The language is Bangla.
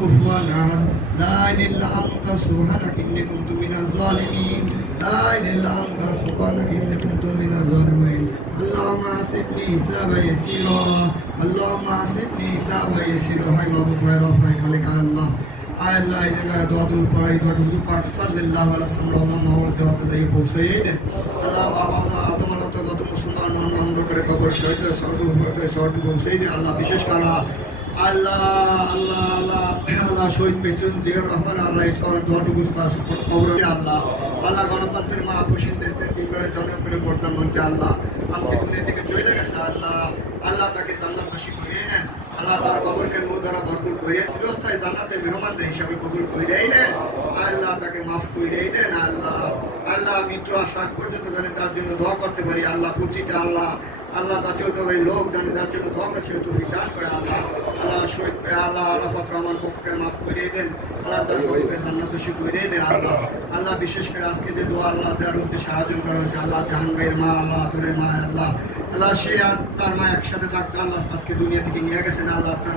কুফুয়ান আহাদ লা ইলাহা ইল্লা আনতা সুবহানাকা ইন্নী কুনতু মিনাজ জালিমিন লা ইলাহা ইল্লা আনতা সুবহানাকা ইন্নী কুনতু মিনাজ জালিমিন আল্লাহুম্মা আসিবনি হিসাবা ইয়াসিরা আল্লাহুম্মা আসিবনি হিসাবা ইয়াসিরা হায় মাবুদ হায় রব হায় খালিক আল্লাহ আল্লাহ এই জায়গায় দোয়াদুল পড়াই দোয়াদুল পাক সাল্লাল্লাহু আলাইহি ওয়াসাল্লাম মহওয়াজাত যাই পৌঁছে দেন আল্লাহ বাবা তোমার যত মুসলমান আনন্দ করে কবর শহীদ সর্ব পৌঁছে দেন আল্লাহ বিশেষ করে আল্লাহ আল্লাহ আল্লাহ আল্লাহ শহীদ পেছন জিয়ার রহমান আল্লাহ এই সবার দোয়াটুকু তার কবরে আল্লাহ আল্লাহ গণতন্ত্রের মা খুশিন দেশে তিন করে জনপ্রিয় প্রধানমন্ত্রী আল্লাহ আজকে দুনিয়া থেকে চলে গেছে আল্লাহ আল্লাহ তাকে জান্নাতবাসী করিয়ে নেন আল্লাহ তার কবরকে নূর দ্বারা ভরপুর করিয়ে চিরস্থায়ী জান্নাতের মেহমানদের হিসাবে কবুল করিয়েই নেন আল্লাহ তাকে মাফ করিয়েই দেন আল্লাহ আল্লাহ মৃত্যু আসার পর্যন্ত জানে তার জন্য দোয়া করতে পারি আল্লাহ প্রতিটা আল্লাহ আল্লাহ জাতীয়ভাবে লোক জানে তার জন্য দোয়া করছে তৌফিক দান করে আল্লাহ আল্লাহ শহীদ আল্লাহ আরাফাত রহমান পক্ষকে মাফ করিয়ে দেন আল্লাহ তার কবরকে জান্নাতবাসী করিয়ে দেন আল্লাহ আল্লাহ বিশেষ করে আজকে যে দোয়া আল্লাহ যার উদ্দেশ্যে আয়োজন করা হয়েছে আল্লাহ জাহান ভাইয়ের মা আল্লাহ আদরের মা আল্লাহ আল্লাহ সে আর তার মা একসাথে থাকতো আল্লাহ আজকে দুনিয়া থেকে নিয়ে গেছেন আল্লাহ আপনার